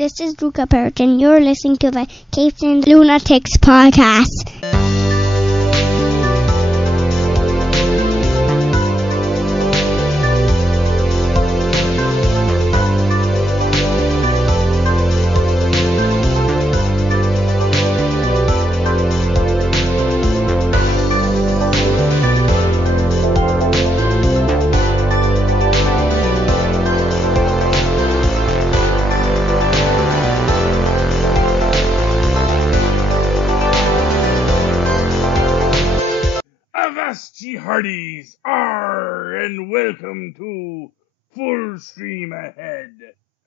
This is Luca Parrott, and you're listening to the Capes and Lunatics Podcast. Hearties, and welcome to Full Stream Ahead.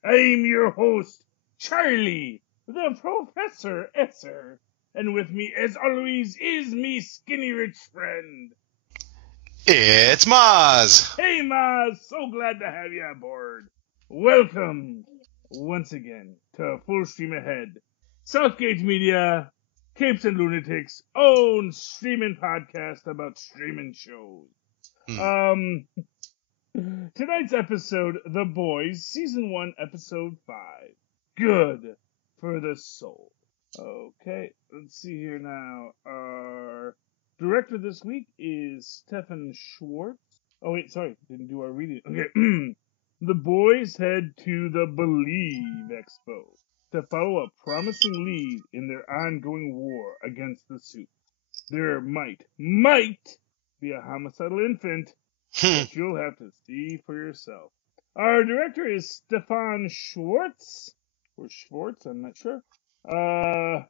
I'm your host, Charlie, the Professor Esser, and with me, as always, is me skinny rich friend. It's Mozz. Hey, Mozz, so glad to have you aboard. Welcome once again to Full Stream Ahead, Southgate Media, Capes and Lunatics' own streaming podcast about streaming shows. Tonight's episode, The Boys, Season 1, Episode 5. Good for the Soul. Okay, let's see here now. Our director this week is Stefan Schwartz. Oh, wait, sorry, didn't do our reading. Okay, The Boys head to the Believe Expo to follow a promising lead in their ongoing war against the Soup. There might be a homicidal infant, but you'll have to see for yourself. Our director is Stefan Schwartz, or Schwartz, I'm not sure. Our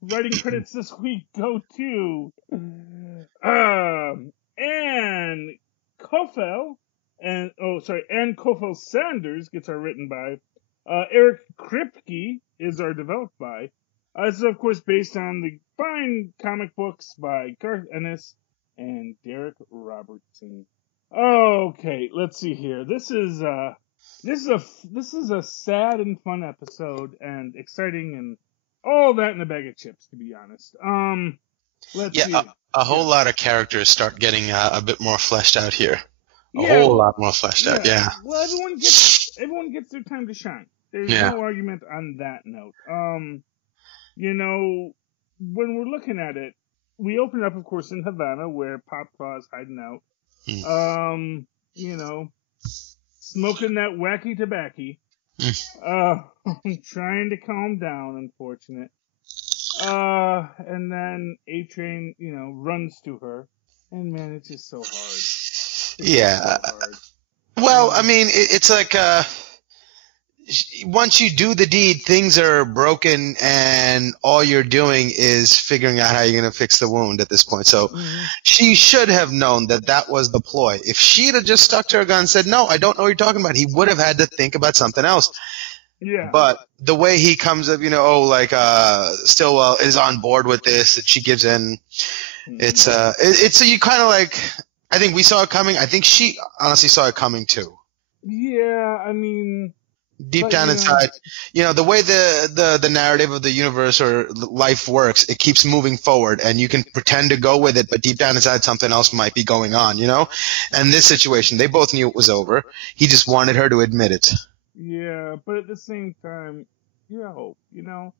writing credits this week go to Anne Kofel Sanders gets our written by. Eric Kripke is our developed by. This is, of course, based on the fine comic books by Garth Ennis and Derek Robertson. Okay, let's see here. This is a sad and fun episode, and exciting, and all that in a bag of chips, to be honest. Let's see. A whole lot of characters start getting a bit more fleshed out here. A whole lot more fleshed out. Yeah. Well, everyone gets their time to shine. There's no argument on that note. When we're looking at it, we open up, of course, in Havana, where Pop Claw's hiding out. Smoking that wacky tobacco. Trying to calm down, unfortunate. And then A-Train, runs to her. And man, it's just so hard. Well, I mean, it's like, once you do the deed, things are broken, and all you're doing is figuring out how you're going to fix the wound at this point. So she should have known that was the ploy. If she'd have just stuck to her gun and said, no, I don't know what you're talking about, he would have had to think about something else. Yeah. But the way he comes up, Stillwell is on board with this, that she gives in. It's you kind of like, I think we saw it coming. I think she honestly saw it coming too. Yeah, I mean, deep down inside, the way the narrative of the universe or life works, it keeps moving forward, and you can pretend to go with it, but deep down inside something else might be going on, And this situation, they both knew it was over. He just wanted her to admit it. Yeah, but at the same time, you hope, You want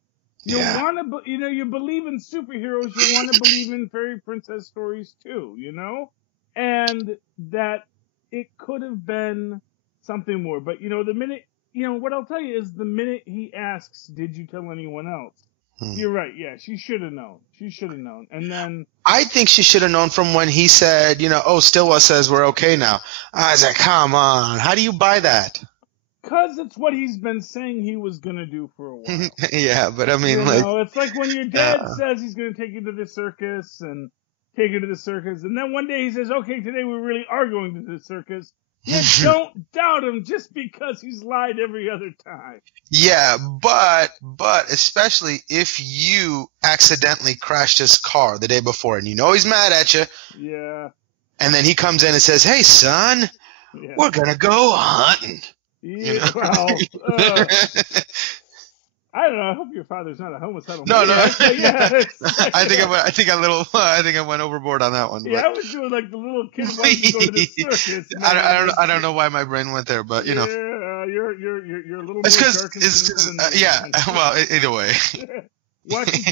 to, you believe in superheroes, you want to believe in fairy princess stories too, And that it could have been something more. But, the minute, what I'll tell you is the minute he asks, did you tell anyone else? You're right, yeah, she should have known. And then I think she should have known from when he said, Stillwell says we're okay now. I was like, come on, how do you buy that? Because it's what he's been saying he was going to do for a while. Yeah, but I mean, it's like when your dad says he's going to take you to the circus, and then one day he says, okay, today we really are going to the circus. You don't doubt him just because he's lied every other time. Yeah, but especially if you accidentally crashed his car the day before, and he's mad at you. Yeah. And then he comes in and says, hey, son, we're going to go hunting. Yeah, well, I don't know. I hope your father's not a homicidal. No, no. Yeah, I think I went overboard on that one. Yeah, but. I was doing like the little kid wanting to go to the circus. I don't know why my brain went there, but you know. You're a little more It's because yeah. Well, either way. Watching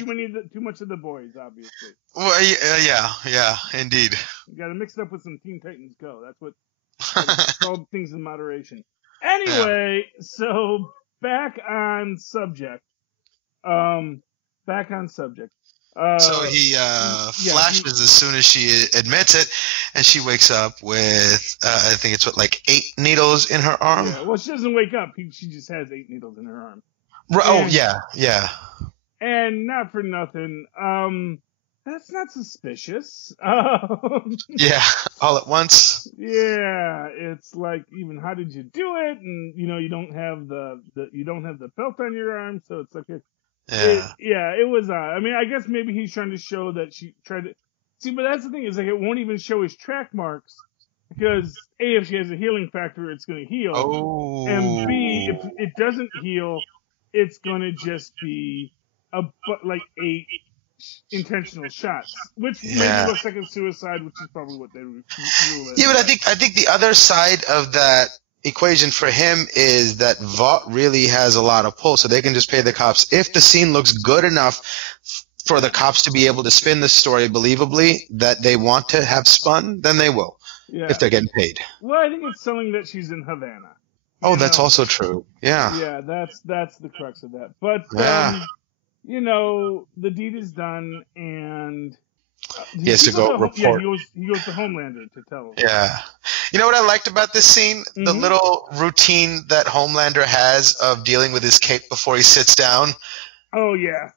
too much of the boys, obviously. Well, yeah, indeed. You got to mix it up with some Teen Titans Go. That's what it's called, things in moderation. Anyway, so back on subject. So he flashes as soon as she admits it, and she wakes up with I think it's 8 needles in her arm. Yeah, well, she doesn't wake up. She just has 8 needles in her arm. Oh yeah. And not for nothing, that's not suspicious. Yeah, all at once. Yeah, it's like, even how did you do it? And you don't have the belt on your arm, so it's like it was. I mean, I guess maybe he's trying to show that she tried to see, but that's the thing, is like it won't even show his track marks because A, if she has a healing factor, it's going to heal, and B, if it doesn't heal, it's going to just be 8 intentional shots, which maybe looks like a suicide, which is probably what they rule it. Yeah, but I think the other side of that equation for him is that Vought really has a lot of pull, so they can just pay the cops. If the scene looks good enough for the cops to be able to spin the story believably that they want to have spun, then they will, if they're getting paid. Well, I think it's selling that she's in Havana. That's also true. Yeah. Yeah, that's the crux of that. But the deed is done, and he has to go report. Yeah, he goes to Homelander to tell him. Yeah. You know what I liked about this scene? Mm-hmm. The little routine that Homelander has of dealing with his cape before he sits down. Oh, yeah.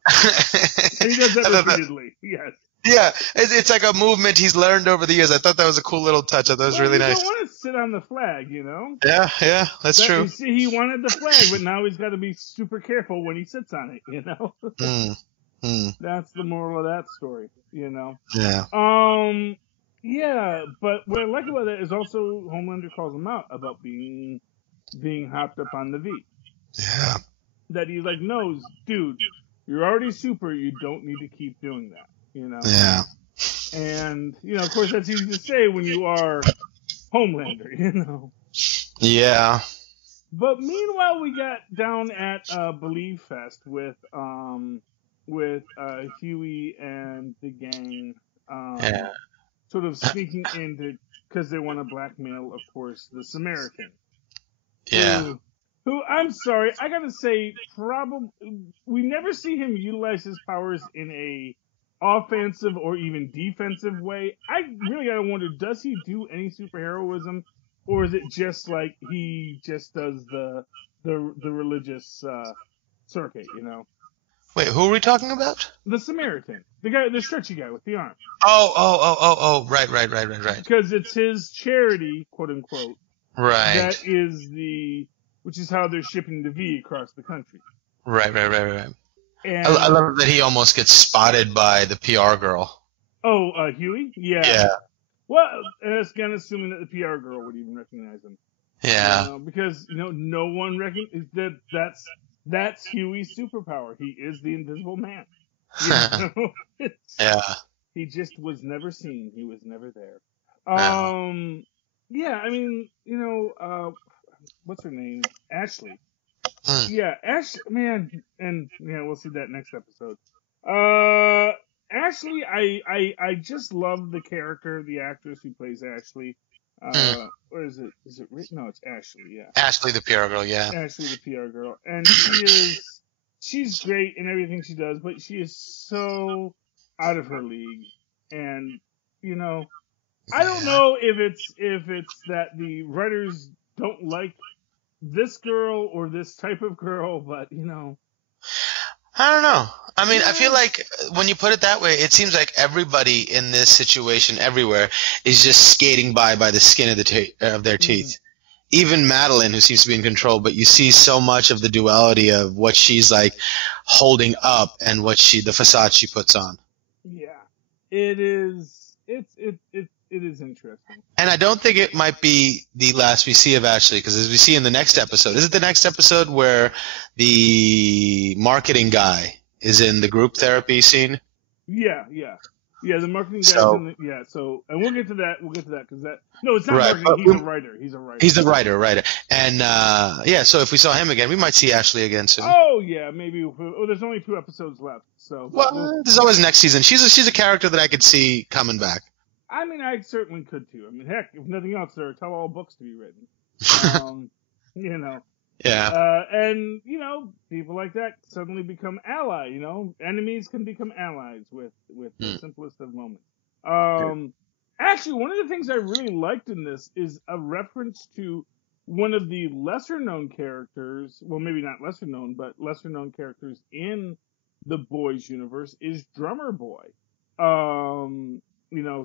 And he does that repeatedly. Yes. Yeah, it's like a movement he's learned over the years. I thought that was a cool little touch. I thought that was really nice. He don't want to sit on the flag, Yeah, that's true. You see, he wanted the flag, but now he's got to be super careful when he sits on it, That's the moral of that story, Yeah. Yeah, but what I like about that is also Homelander calls him out about being hopped up on the V. Yeah. That he's like, no, dude, you're already super. You don't need to keep doing that. Yeah. And, of course, that's easy to say when you are Homelander, Yeah. But meanwhile, we got down at Believe Fest with Huey and the gang, sort of sneaking into, because they want to blackmail, of course, the Samaritan. Yeah. Who, I'm sorry, I gotta say, probably, we never see him utilize his powers in a offensive or even defensive way. I really gotta wonder, does he do any superheroism, or is it just like he just does the religious circuit, Wait, who are we talking about? The Samaritan, the stretchy guy with the arm. Oh, right. Because it's his charity, quote unquote. Right. That is which is how they're shipping the V across the country. Right. And I love that he almost gets spotted by the PR girl. Oh, Huey? Yeah. Well, again, assuming that the PR girl would even recognize him. Yeah. Because, no one recognizes that's Huey's superpower. He is the Invisible Man. Yeah. He just was never seen. He was never there. Yeah, I mean, what's her name? Ashley. Yeah, Ashley, man, and we'll see that next episode. Ashley, I just love the character, the actress who plays Ashley. Or is it Rick? No, it's Ashley, yeah. Ashley the PR girl, yeah. Ashley the PR girl. And she's great in everything she does, but she is so out of her league. And, I don't know if it's that the writers don't like this girl or this type of girl, but I don't know. I mean, I feel like when you put it that way, it seems like everybody in this situation everywhere is just skating by the skin of their teeth. Even Madeline, who seems to be in control, but you see so much of the duality of what she's like holding up and the facade she puts on. Yeah, it is. is interesting. And I don't think it might be the last we see of Ashley, because as we see in the next episode, is it the next episode where the marketing guy is in the group therapy scene? Yeah. The marketing guy's in the, so, and we'll get to that, because no, it's not marketing, he's a writer. He's the writer. And, so if we saw him again, we might see Ashley again soon. Oh, yeah, maybe. There's only 2 episodes left, so. Well, there's always next season. She's a character that I could see coming back. I mean, I certainly could too. I mean, heck, if nothing else, there are tell-all books to be written. Yeah. And, people like that suddenly become ally, Enemies can become allies with the simplest of moments. Actually, one of the things I really liked in this is a reference to one of the lesser-known characters, well, maybe not lesser-known, but lesser-known characters in the Boys universe is Drummer Boy.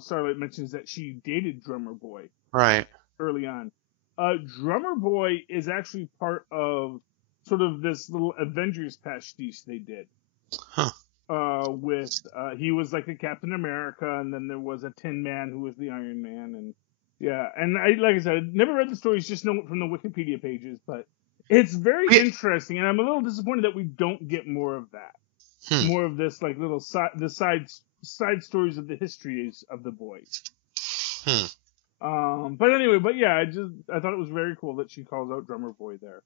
Starlight mentions that she dated Drummer Boy. Right. Early on. Drummer Boy is actually part of sort of this little Avengers pastiche they did. Huh. He was like a Captain America, and then there was a Tin Man who was the Iron Man, and like I said, I never read the stories, just know it from the Wikipedia pages, but it's very interesting, and I'm a little disappointed that we don't get more of that. More of this, like, little side stories of the histories of the Boys. But anyway, I thought it was very cool that she calls out Drummer Boy there.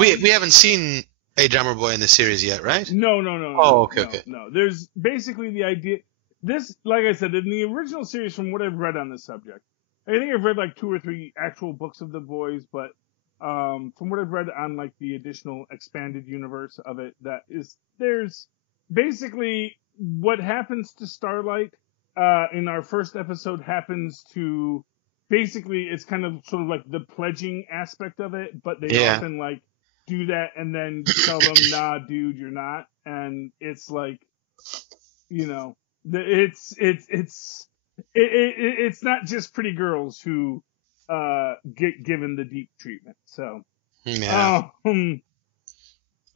We haven't seen a Drummer Boy in the series yet, right? No. Oh, okay. No, there's basically the idea. This, like I said, in the original series, from what I've read on this subject, I think I've read like 2 or 3 actual books of the Boys, but from what I've read on like the additional expanded universe of it, there's basically what happens to Starlight in our first episode happens to. Basically, it's kind of sort of like the pledging aspect of it, but they often like do that and then tell them, nah, dude, you're not. And it's like, it's not just pretty girls who get given the deep treatment. So,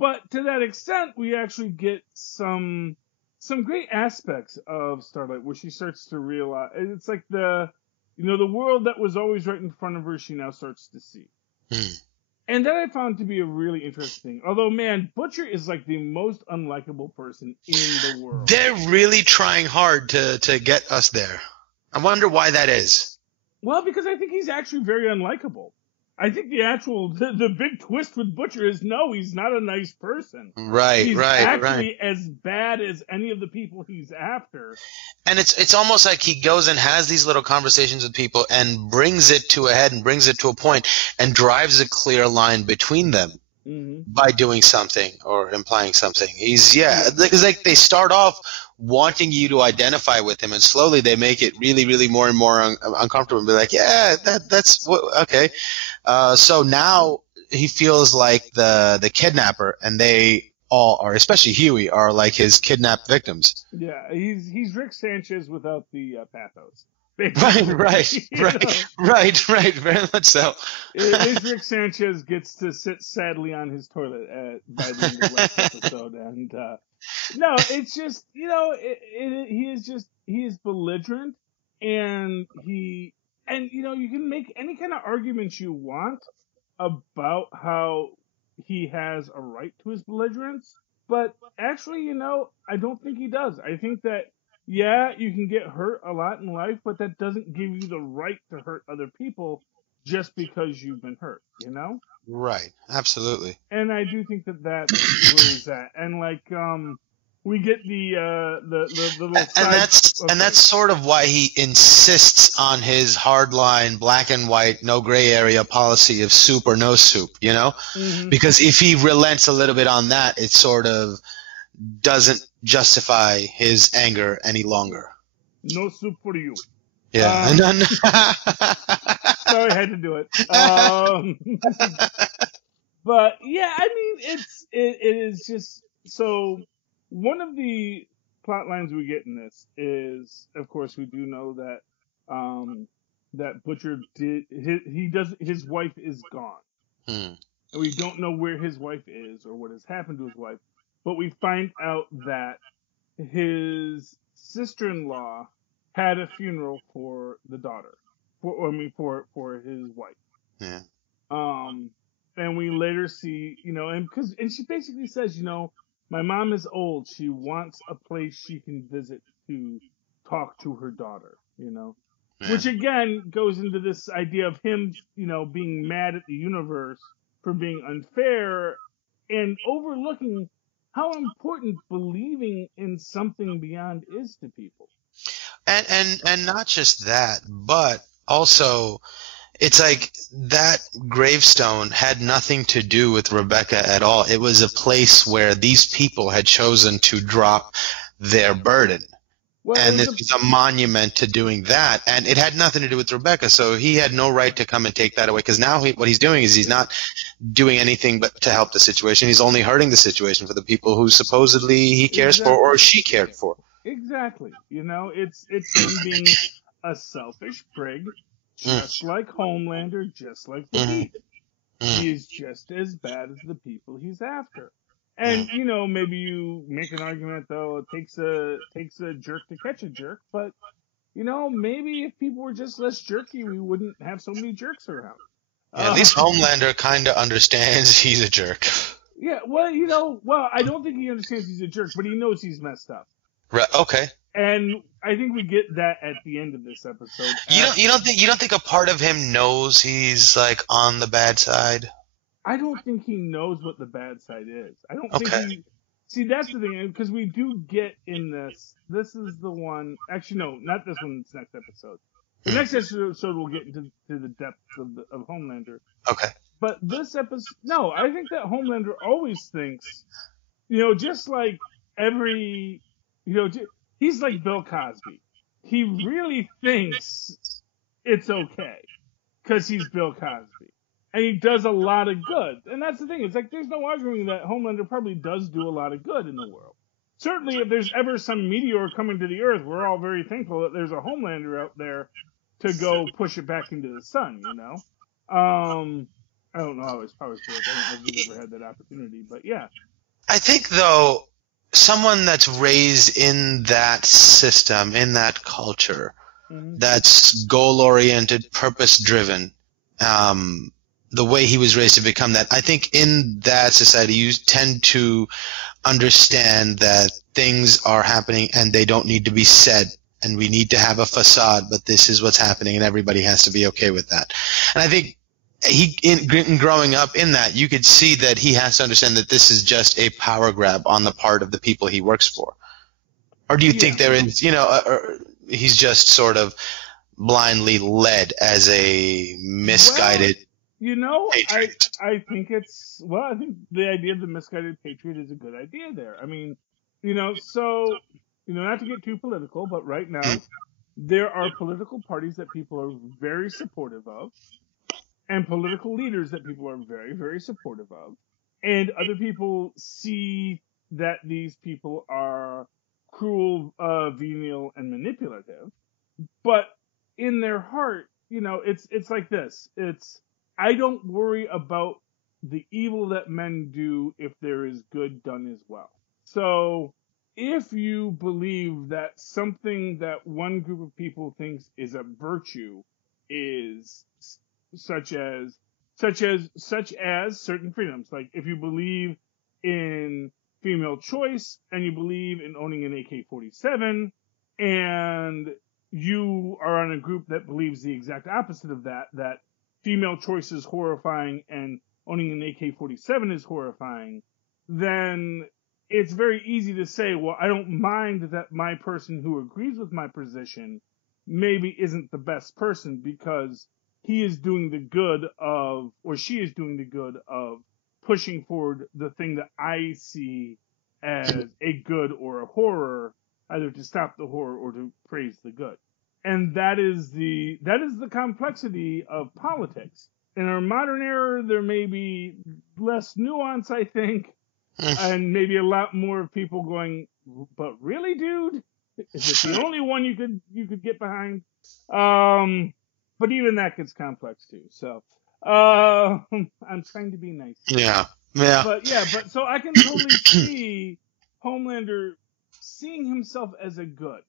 but to that extent, we actually get some great aspects of Starlight where she starts to realize it's like the world that was always right in front of her, she now starts to see. And that I found to be a really interesting. Although, man, Butcher is like the most unlikable person in the world. They're really trying hard to get us there. I wonder why that is. Well, because I think he's actually very unlikable. I think the big twist with Butcher is no, he's not a nice person. He's actually as bad as any of the people he's after. And it's almost like he goes and has these little conversations with people and brings it to a head and brings it to a point and drives a clear line between them by doing something or implying something. Because like they start off wanting you to identify with him, and slowly they make it really, really more and more uncomfortable and be like, that's okay. So now he feels like the kidnapper, and they all are, especially Huey, are like his kidnapped victims. Yeah, he's Rick Sanchez without the pathos. Right, very much so. Rick Sanchez gets to sit sadly on his toilet by the end of the last episode, and no, it's just he is belligerent, and you can make any kind of arguments you want about how he has a right to his belligerence, but actually, I don't think he does. I think that. Yeah, you can get hurt a lot in life, but that doesn't give you the right to hurt other people just because you've been hurt, Right, absolutely. And I do think that's where he's at. And like, we get the little and that's sort of why he insists on his hardline black and white, no gray area policy of soup or no soup, Because if he relents a little bit on that, it sort of doesn't justify his anger any longer. No soup for you. Yeah. Sorry, I had to do it. But yeah, I mean, it is just so. One of the plot lines we get in this is, of course, we do know that that Butcher his wife is gone, and we don't know where his wife is or what has happened to his wife. But we find out that his sister-in-law had a funeral for the daughter, for his wife. Yeah. And we later see, and she basically says, my mom is old. She wants a place she can visit to talk to her daughter, Yeah. which again goes into this idea of him, being mad at the universe for being unfair and overlooking how important believing in something beyond is to people. And not just that, but also it's like that gravestone had nothing to do with Rebecca at all. It was a place where these people had chosen to drop their burden. Well, And this was a monument to doing that. And it had nothing to do with Rebecca, so he had no right to come and take that away. Because now what he's doing is he's not doing anything but to help the situation. He's only hurting the situation for the people who supposedly he cares for or she cared for. Exactly. It's him being a selfish prig, just like Homelander, just like the Heat. He is just as bad as the people he's after. And, maybe you make an argument, though, it takes a jerk to catch a jerk, but, maybe if people were just less jerky, we wouldn't have so many jerks around. Yeah, at least Homelander kind of understands he's a jerk. Yeah, well, I don't think he understands he's a jerk, but he knows he's messed up. Right, okay. And I think we get that at the end of this episode. You don't think a part of him knows he's like on the bad side? I don't think he knows what the bad side is. I don't think see, that's the thing, because we do get in this. This is the one. Actually, no, not this one. It's next episode. The next episode we'll get into the depths of Homelander. Okay. But this episode, no, I think that Homelander always thinks, just like every, he's like Bill Cosby. He really thinks it's okay because he's Bill Cosby. And he does a lot of good. And that's the thing. It's like there's no arguing that Homelander probably does do a lot of good in the world. Certainly, if there's ever some meteor coming to the Earth, we're all very thankful that there's a Homelander out there to go push it back into the sun, I don't know how his powers work. I don't know if he's ever had that opportunity. But yeah. I think, though, someone that's raised in that system, in that culture, that's goal-oriented, purpose-driven, the way he was raised to become that, I think in that society you tend to understand that things are happening and they don't need to be said, and we need to have a facade, but this is what's happening and everybody has to be okay with that. And I think in growing up in that, you could see that he has to understand that this is just a power grab on the part of the people he works for. Or do you think there is, he's just sort of blindly led as a misguided patriot? I think I think the idea of the misguided patriot is a good idea there. I mean, so, not to get too political, but right now, there are political parties that people are very supportive of, and political leaders that people are very, very supportive of, and other people see that these people are cruel, venial, and manipulative, but in their heart, it's like this. I don't worry about the evil that men do if there is good done as well. So if you believe that something that one group of people thinks is a virtue is such as certain freedoms, like if you believe in female choice and you believe in owning an AK-47 and you are on a group that believes the exact opposite of that female choice is horrifying and owning an AK-47 is horrifying, then it's very easy to say, well, I don't mind that my person who agrees with my position maybe isn't the best person because he is doing the good of, or she is doing the good of pushing forward the thing that I see as a good or a horror, either to stop the horror or to praise the good. And that is the complexity of politics. In our modern era, there may be less nuance, I think, and maybe a lot more of people going, but really, dude? Is it the only one you could get behind? But even that gets complex too. So I'm trying to be nice. Yeah. But so I can totally see Homelander seeing himself as a good.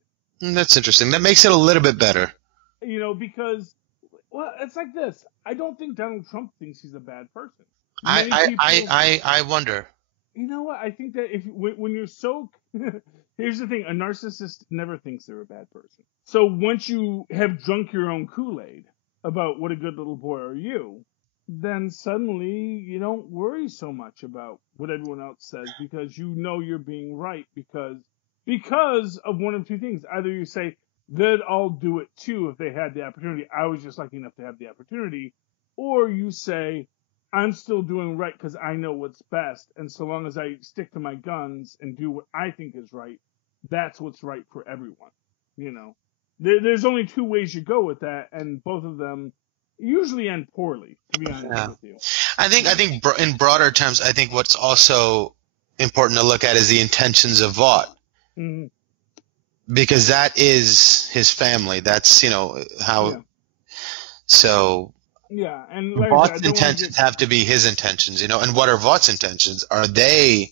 That's interesting. That makes it a little bit better. You know, because, well, it's like this. I don't think Donald Trump thinks he's a bad person. Many people, I wonder. you know what? I think that when you're so, here's the thing: a narcissist never thinks they're a bad person. So once you have drunk your own Kool-Aid about what a good little boy are you, then suddenly you don't worry so much about what everyone else says because you know you're being right because of one of two things. Either you say they'd all do it too if they had the opportunity. I was just lucky enough to have the opportunity, or you say I'm still doing right because I know what's best, and so long as I stick to my guns and do what I think is right, that's what's right for everyone. You know, there's only two ways you go with that, and both of them usually end poorly. To be honest with you, I think in broader terms, I think what's also important to look at is the intentions of Vought. Mm-hmm. Because that is his family. That's, how. Yeah. So. Yeah, and like Vaught's intentions have to be his intentions, and what are Vaught's intentions? Are they,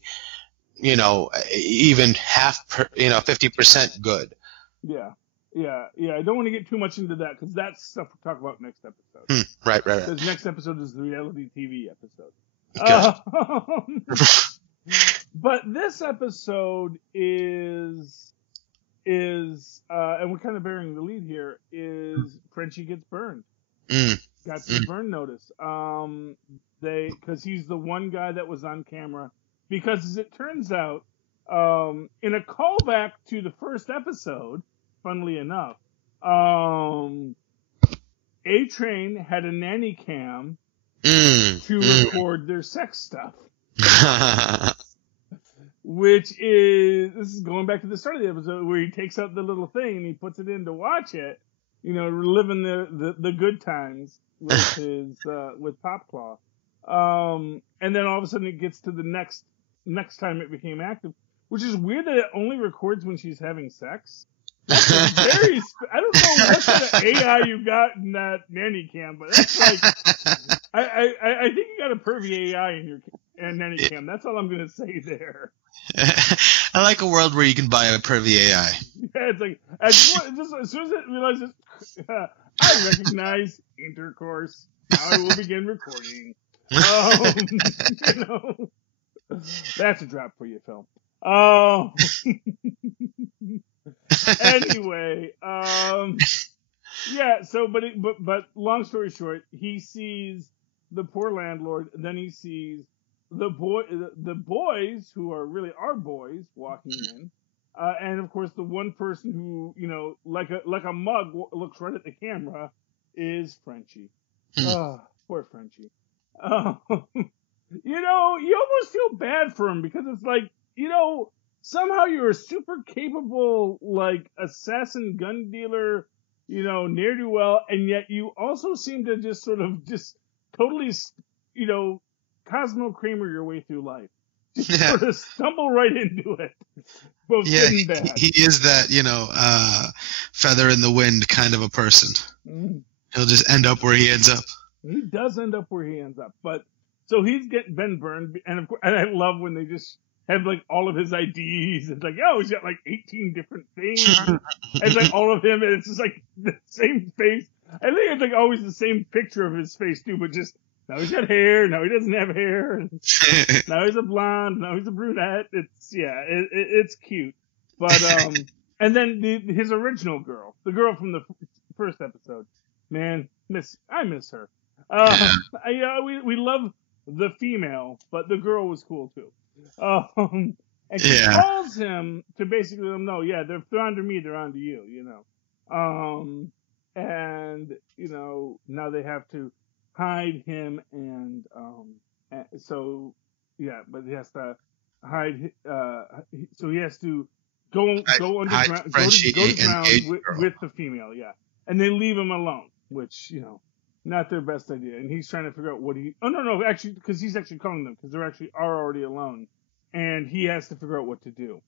even 50% good? Yeah. I don't want to get too much into that because that's stuff we'll talk about next episode. Right. Because next episode is the reality TV episode. Gotcha. But this episode is and we're kind of bearing the lead here, is Frenchie gets burned. Got some burn notice. Because he's the one guy that was on camera. Because as it turns out, in a callback to the first episode, funnily enough, A-Train had a nanny cam to record their sex stuff. Which is, this is going back to the start of the episode where he takes out the little thing and he puts it in to watch it, reliving the good times with his, with Popclaw. And then all of a sudden it gets to the next time it became active, which is weird that it only records when she's having sex. That's very, I don't know what kind of AI you got in that nanny cam, but that's like, I think you got a pervy AI in your nanny cam. That's all I'm going to say there. I like a world where you can buy a pervy AI. Yeah, it's like, as soon as it realizes, I recognize intercourse, now I will begin recording. That's a drop for you, Phil. Anyway, yeah, so, but long story short, he sees the poor landlord, then he sees the boys who are really our boys walking in, and of course the one person who, like a mug looks right at the camera is Frenchie. Poor Frenchie. You almost feel bad for him because it's like, somehow you're a super capable, like, assassin gun dealer, ne'er-do-well, and yet you also seem to just sort of totally, Cosmo Kramer your way through life. Just sort of stumble right into it. Both good and bad. He is that, feather in the wind kind of a person. He'll just end up where he ends up. He does end up where he ends up. But, so he's been burned, and of course, and I love when they just have like all of his IDs. It's like, he's got like 18 different things. It's like all of him, and it's just like the same face. I think it's like always the same picture of his face too, but just now he's got hair, now he doesn't have hair, now he's a blonde, now he's a brunette. It's cute. But and then his original girl, the girl from the first episode, man, I miss her. We love the female, but the girl was cool too. And she calls him to basically let him know, they're under me, they're under you, and now they have to hide him, and so but he has to hide. So he has to go underground, go to ground with the female, and they leave him alone, which not their best idea. And he's trying to figure out actually, because he's actually calling them because they actually are already alone, and he has to figure out what to do.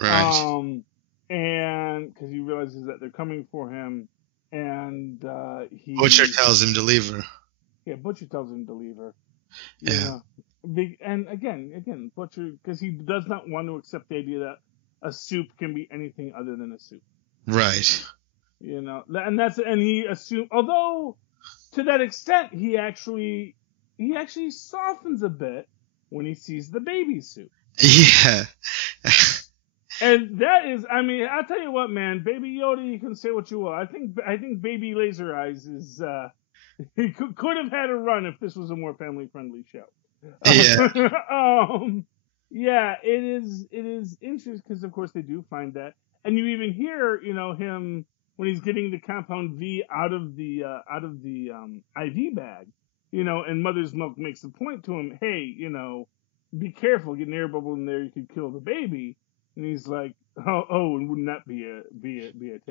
Right. And because he realizes that they're coming for him, and Butcher tells him to leave her. Yeah, Butcher tells him to leave her. Yeah. And again, Butcher, because he does not want to accept the idea that a soup can be anything other than a soup. Right. You know, and he assumed, although to that extent, he actually softens a bit when he sees the baby suit. Yeah. And that is, I mean, I'll tell you what, man, Baby Yoda, you can say what you will. I think Baby Laser Eyes is, he could have had a run if this was a more family friendly show. Yeah. Yeah, it is interesting because of course they do find that, and you even hear, you know, him when he's getting the compound V out of the IV bag, you know, and Mother's Milk makes a point to him, hey, you know, be careful, get an air bubble in there, you could kill the baby, and he's like, oh, and wouldn't that be a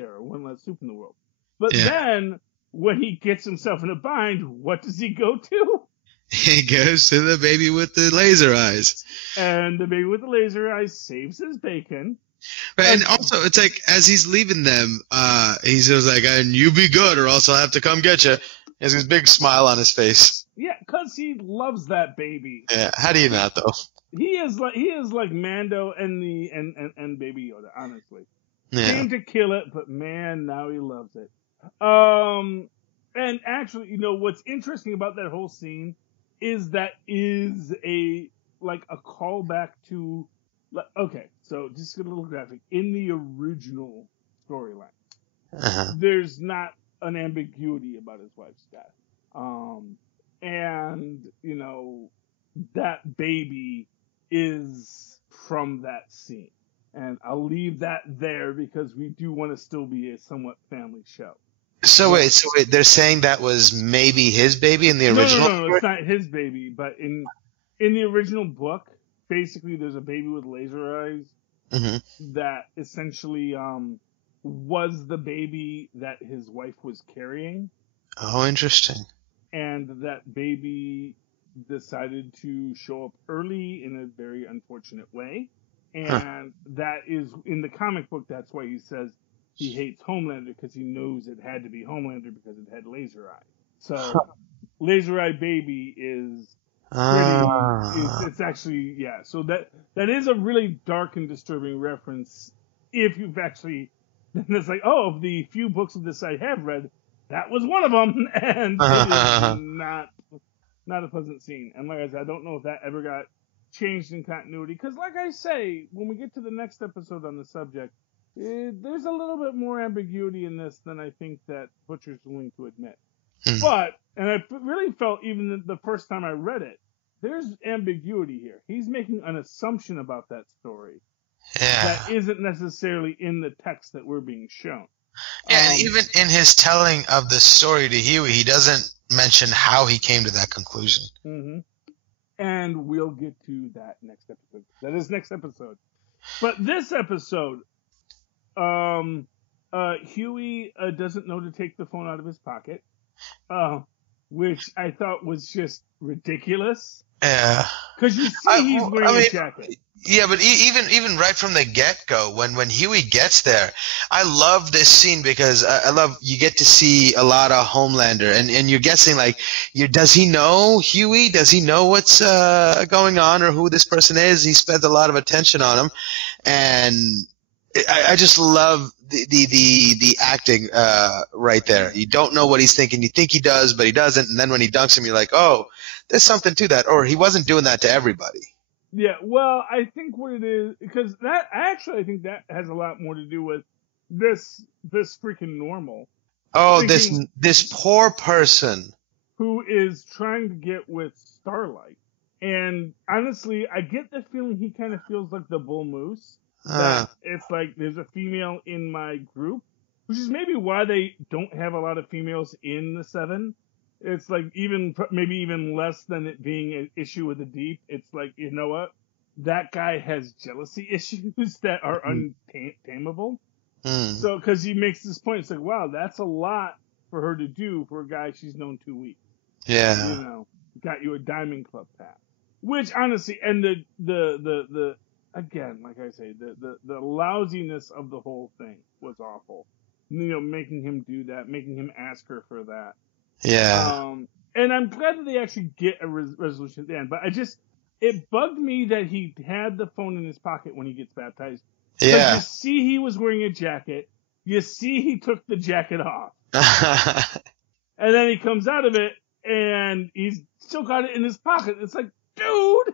terror, one less soup in the world. But then when he gets himself in a bind, what does he go to? He goes to the baby with the laser eyes. And the baby with the laser eyes saves his bacon. Right, and also, it's like, as he's leaving them, he's just like, and you be good or else I'll have to come get you. He has this big smile on his face. Yeah, because he loves that baby. Yeah, how do you not, though? He is like Mando and Baby Yoda, honestly. Yeah. Came to kill it, but man, now he loves it. And actually, you know, what's interesting about that whole scene is that is a callback to, okay, so just a little graphic. In the original storyline, there's not an ambiguity about his wife's death. And, you know, that baby is from that scene. And I'll leave that there because we do want to still be a somewhat family show. So wait, they're saying that was maybe his baby in the original? No, it's not his baby, but in the original book, basically there's a baby with laser eyes that essentially was the baby that his wife was carrying. Oh, interesting. And that baby decided to show up early in a very unfortunate way. And that is, in the comic book, that's why he says he hates Homelander, because he knows it had to be Homelander because it had laser eyes. So, laser eye baby is pretty, it's actually, yeah. So that is a really dark and disturbing reference if you've actually, then it's like, oh, of the few books of this I have read, that was one of them, and it is not a pleasant scene. And like I said, I don't know if that ever got changed in continuity, because like I say, when we get to the next episode on the subject, there's a little bit more ambiguity in this than I think that Butcher's willing to admit. But, and I really felt even the first time I read it, there's ambiguity here. He's making an assumption about that story that isn't necessarily in the text that we're being shown. Yeah, and even in his telling of the story to Huey, he doesn't mention how he came to that conclusion. Mm-hmm. And we'll get to that next episode. That is next episode. But this episode, Huey doesn't know to take the phone out of his pocket, which I thought was just ridiculous. Yeah. Because you see he's wearing a jacket. Yeah, but even right from the get-go, when Huey gets there, I love this scene because I love, you get to see a lot of Homelander, and you're guessing, like, does he know Huey? Does he know what's going on or who this person is? He spent a lot of attention on him, and I just love the acting right there. You don't know what he's thinking. You think he does, but he doesn't, and then when he dunks him, you're like, oh, there's something to that, or he wasn't doing that to everybody. Yeah, well, I think what it is, because I think that has a lot more to do with this freaking normal. Oh, this poor person who is trying to get with Starlight, and honestly, I get the feeling he kind of feels like the Bull Moose. It's like there's a female in my group, which is maybe why they don't have a lot of females in the Seven. It's like maybe even less than it being an issue with the Deep. It's like, you know what? That guy has jealousy issues that are untamable. So, because he makes this point, it's like, wow, that's a lot for her to do for a guy she's known 2 weeks. Yeah. You know, got you a Diamond Club pass. Which, honestly, and the again, like I say, the lousiness of the whole thing was awful. You know, making him do that, making him ask her for that. Yeah. And I'm glad that they actually get a resolution at the end, but it bugged me that he had the phone in his pocket when he gets baptized. Yeah. You see he was wearing a jacket. you see he took the jacket off. And then he comes out of it, and he's still got it in his pocket. It's like, dude,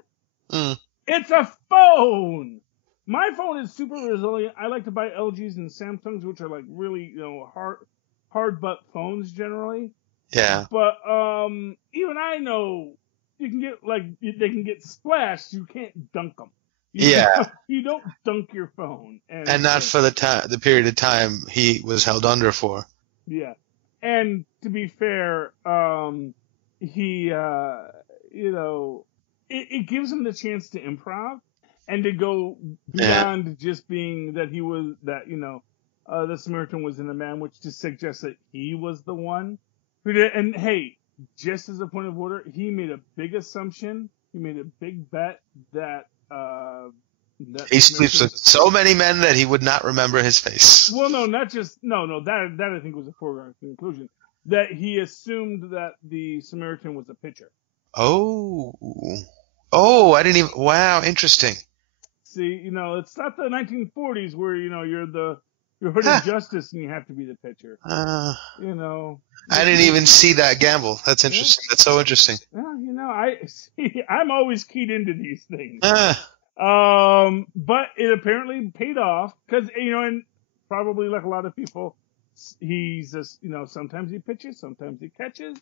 it's a phone. My phone is super resilient. I like to buy LGs and Samsungs, which are like really, hard butt phones generally. Yeah. But even I know you can get they can get splashed. You can't dunk them. You don't dunk your phone. And not for the period of time he was held under for. Yeah. And to be fair, he, it gives him the chance to improv and to go beyond just being that he was, the Samaritan was in a man, which just suggests that he was the one who did. And hey, just as a point of order, he made a big assumption. He made a big bet that he sleeps with so many men that he would not remember his face. Well, no, not just that I think was a foregone conclusion. That he assumed that the Samaritan was a pitcher. Oh, I didn't even. Wow, interesting. See, it's not the 1940s where you're hood of justice and you have to be the pitcher. I didn't even see that gamble. That's interesting. That's so interesting. Well, I'm always keyed into these things. But it apparently paid off because, and probably like a lot of people, he's just, sometimes he pitches, sometimes he catches,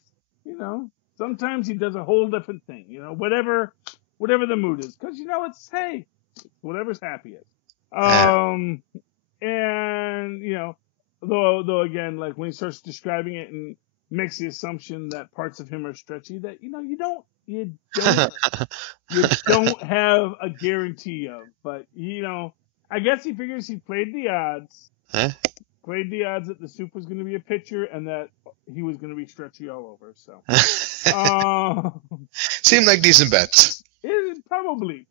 sometimes he does a whole different thing, whatever the mood is. Cause it's, hey, whatever's happiest. And, though again, like when he starts describing it and makes the assumption that parts of him are stretchy that, you don't have a guarantee of, but I guess he figures he played the odds, played the odds that the soup was going to be a pitcher and that he was going to be stretchy all over. So, seemed like decent bets. Probably,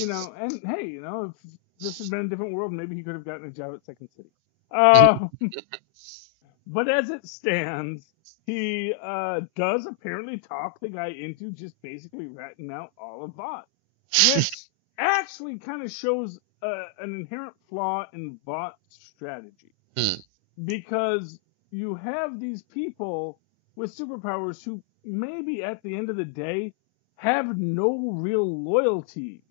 and hey, if this had been a different world, maybe he could have gotten a job at Second City. But as it stands, he does apparently talk the guy into just basically ratting out all of Vought, which actually kind of shows an inherent flaw in Vaught's strategy. Because you have these people with superpowers who maybe at the end of the day have no real loyalty,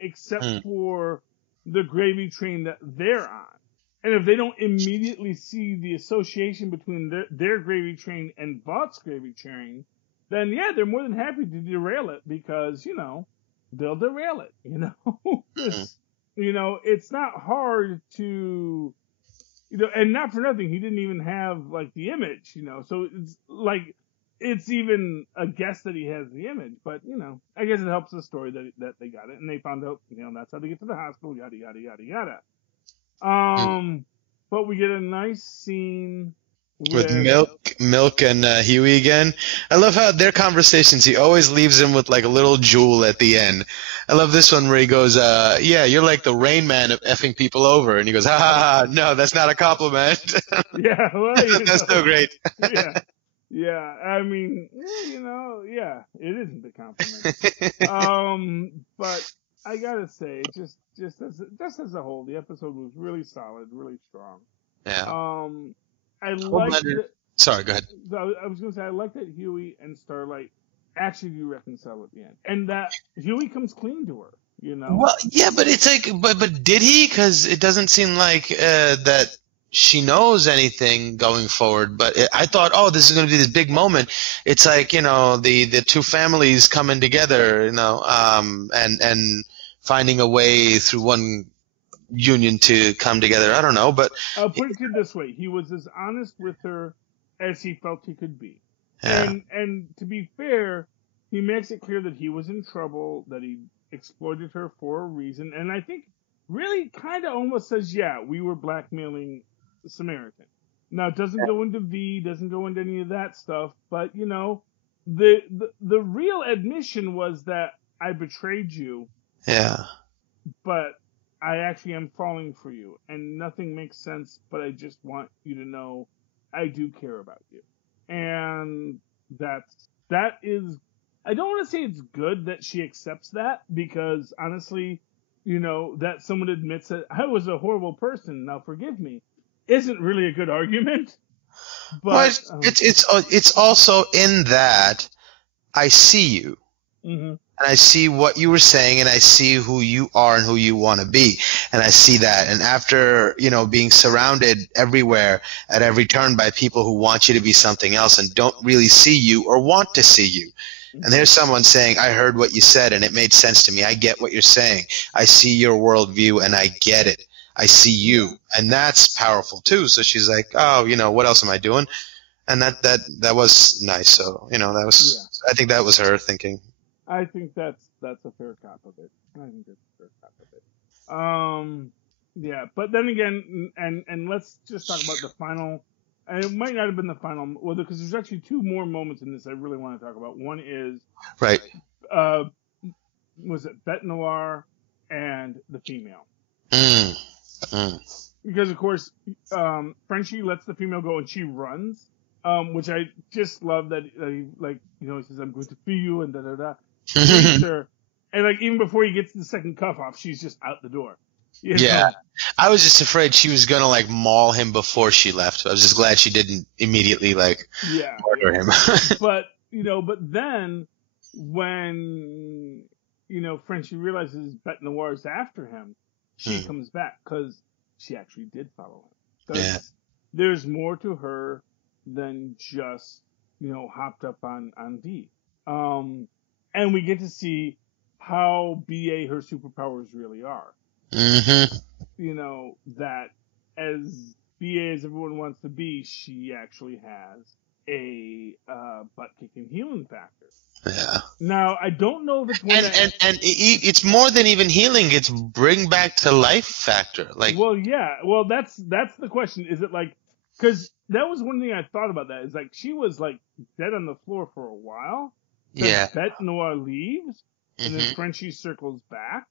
except for the gravy train that they're on. And if they don't immediately see the association between their gravy train and Vaught's gravy train, then yeah, they're more than happy to derail it because, they'll derail it, it's not hard to, and not for nothing, he didn't even have like the image, so it's like, it's even a guess that he has the image, but I guess it helps the story that they got it and they found out, that's how they get to the hospital, yada, yada, yada, yada. But we get a nice scene with Milk and Huey again. I love how their conversations, he always leaves them with like a little jewel at the end. I love this one where he goes, yeah, you're like the Rain Man of effing people over. And he goes, ha, no, that's not a compliment. Yeah, well, that's so great. Yeah, I mean, yeah, it isn't a compliment. But I gotta say, just as a whole, the episode was really solid, really strong. Yeah. I liked it. Sorry, go ahead. I was gonna say I like that Huey and Starlight actually do reconcile at the end, and that Huey comes clean to her. Well, yeah, but it's like, but did he? Because it doesn't seem like that she knows anything going forward. But I thought, this is going to be this big moment. It's like the two families coming together, and finding a way through one union to come together. I don't know, but I'll put it this way: he was as honest with her as he felt he could be. Yeah. And to be fair, he makes it clear that he was in trouble, that he exploited her for a reason, and I think really kind of almost says, yeah, we were blackmailing the Samaritan. Now, it doesn't go into doesn't go into any of that stuff, but the real admission was that I betrayed you. Yeah. But I actually am falling for you, and nothing makes sense, but I just want you to know I do care about you. And that is, I don't want to say it's good that she accepts that, because honestly, that someone admits that I was a horrible person, now forgive me. isn't really a good argument. But it's also in that I see you. Mm-hmm. And I see what you were saying, and I see who you are and who you want to be. And I see that. And after, being surrounded everywhere at every turn by people who want you to be something else and don't really see you or want to see you. And there's someone saying, I heard what you said and it made sense to me. I get what you're saying. I see your worldview and I get it. I see you. And that's powerful too. So she's like, oh, what else am I doing? And that was nice. So, I think that was her thinking. I think that's a fair cop of it. Yeah, but then again, and let's just talk about the final. And it might not have been the final, because there's actually two more moments in this I really want to talk about. One is right. Was it Bête Noire and the female? Because of course, Frenchie lets the female go and she runs, which I just love that he he says, "I'm going to free you," and da da da. And even before he gets the second cuff off, she's just out the door. Yeah. I was just afraid she was going to maul him before she left. I was just glad she didn't immediately murder him. But then when, Frenchie realizes Bête Noire is after him, she comes back because she actually did follow him. Yeah. There's more to her than just, hopped up on V. And we get to see how BA her superpowers really are. Mm-hmm. That as BA as everyone wants to be, she actually has a butt-kicking healing factor. Yeah. Now, I don't know if it's one it's more than even healing. It's bring back to life factor. Well, yeah. Well, that's the question. Is it because that was one thing I thought about that. Is she was dead on the floor for a while. Yeah. Bête Noire leaves, and then Frenchie circles back,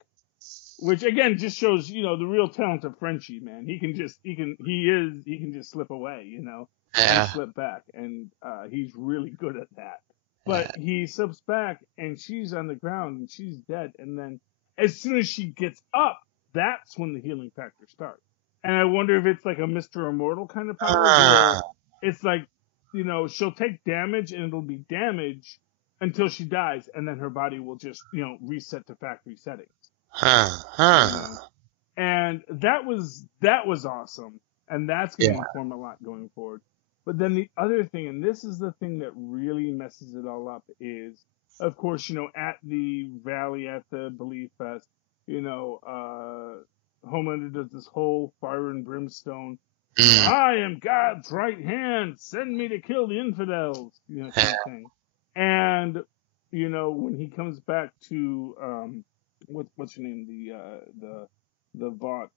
which again just shows the real talent of Frenchie, man. He can just slip away, Yeah. and slip back, and he's really good at that. But he slips back, and she's on the ground, and she's dead. And then as soon as she gets up, that's when the healing factor starts. And I wonder if it's a Mr. Immortal kind of power. Where it's she'll take damage, and it'll be damage until she dies, and then her body will just, reset to factory settings. And that was awesome. And that's going to inform a lot going forward. But then the other thing, and this is the thing that really messes it all up, is, of course, at the rally at the Belief Fest, Homelander does this whole fire and brimstone. I am God's right hand. Send me to kill the infidels. Kind of thing. And, when he comes back to, what's her name? The Vought,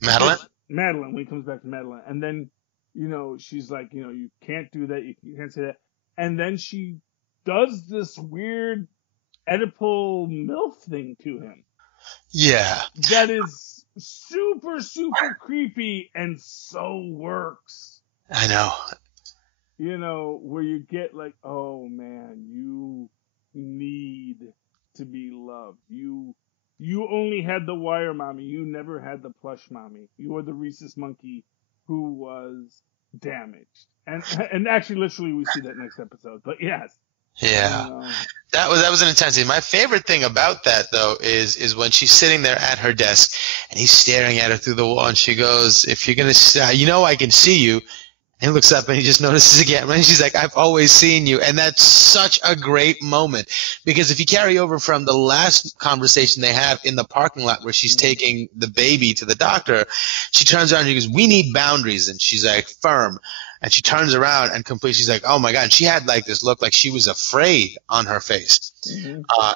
Madeline? Madeline, when he comes back to Madeline. And then, she's like, you can't do that. You can't say that. And then she does this weird Oedipal MILF thing to him. Yeah. That is super, super creepy and so works. I know. Where you get oh man, you need to be loved. You only had the wire mommy. You never had the plush mommy. You were the rhesus monkey who was damaged. And actually, literally, we see that next episode. But yes. Yeah. That was an intensity. My favorite thing about that though is when she's sitting there at her desk and he's staring at her through the wall and she goes, "If you're gonna, I can see you." And he looks up and he just notices again. And she's like, "I've always seen you." And that's such a great moment. Because if you carry over from the last conversation they have in the parking lot where she's taking the baby to the doctor, she turns around and she goes, "We need boundaries." And she's like, "Firm." And she turns around and she's like, "Oh my God." And she had this look like she was afraid on her face.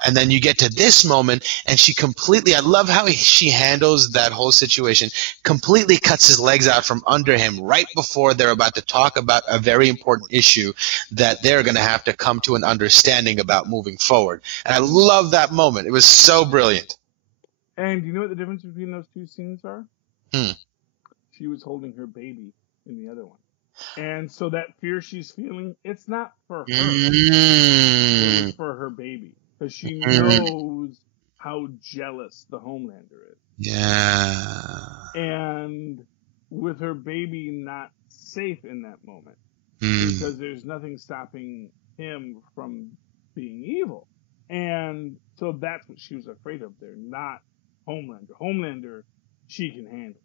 And then you get to this moment and she I love how she handles that whole situation, completely cuts his legs out from under him right before they're about to talk about a very important issue that they're going to have to come to an understanding about moving forward. And I love that moment. It was so brilliant. And you know what the difference between those two scenes are? She was holding her baby in the other one. And so that fear she's feeling, it's not for her. It was for her baby. Because she knows how jealous the Homelander is. Yeah. And with her baby not safe in that moment. Because there's nothing stopping him from being evil. And so that's what she was afraid of there, not Homelander. Homelander, she can handle.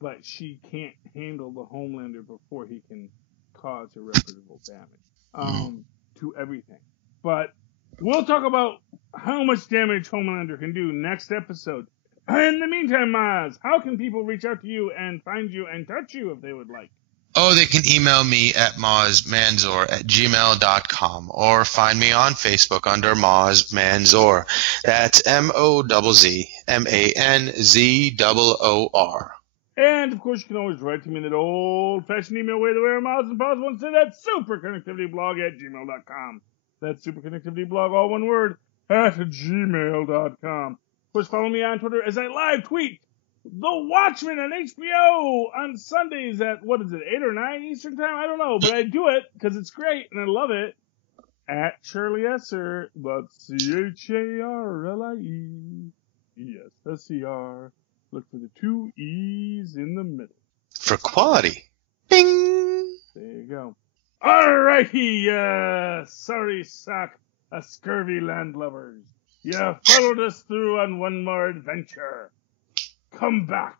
But she can't handle the Homelander before he can cause irreparable damage to everything. But we'll talk about how much damage Homelander can do next episode. In the meantime, Mozz, how can people reach out to you and find you and touch you if they would like? Oh, they can email me at mozzmanzor@gmail.com or find me on Facebook under Mozz Manzor. That's MozzManzor. And, of course, you can always write to me in that old-fashioned email way the way Mozz and Paz once said at superconnectivityblog@gmail.com. That's superconnectivityblog, all one word, at gmail.com. Of course, follow me on Twitter as I live tweet The Watchmen on HBO on Sundays at, 8 or 9 Eastern Time? I don't know, but I do it because it's great and I love it. At Shirley Esser, that's CHARLIE. Yes, SCR. Look for the 2 E's in the middle. For quality. Bing! There you go. Alrighty, sorry sock, scurvy landlubbers. You followed us through on one more adventure. Come back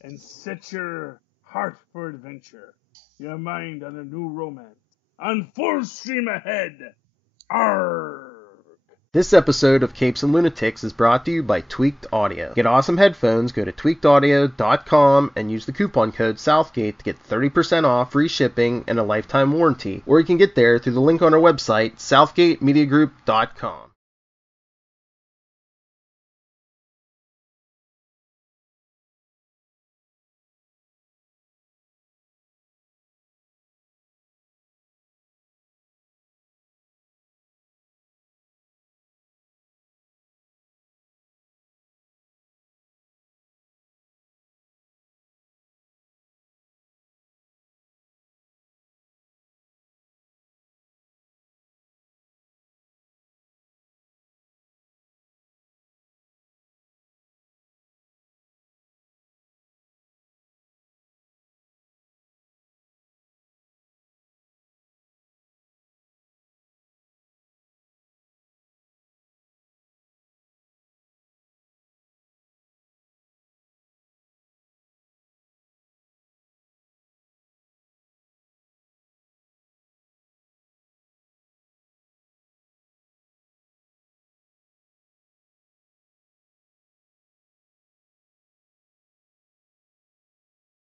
and set your heart for adventure, your mind on a new romance, on full stream ahead. Arrgh. This episode of Capes and Lunatics is brought to you by Tweaked Audio. Get awesome headphones, go to tweakedaudio.com and use the coupon code Southgate to get 30% off, free shipping, and a lifetime warranty. Or you can get there through the link on our website, southgatemediagroup.com.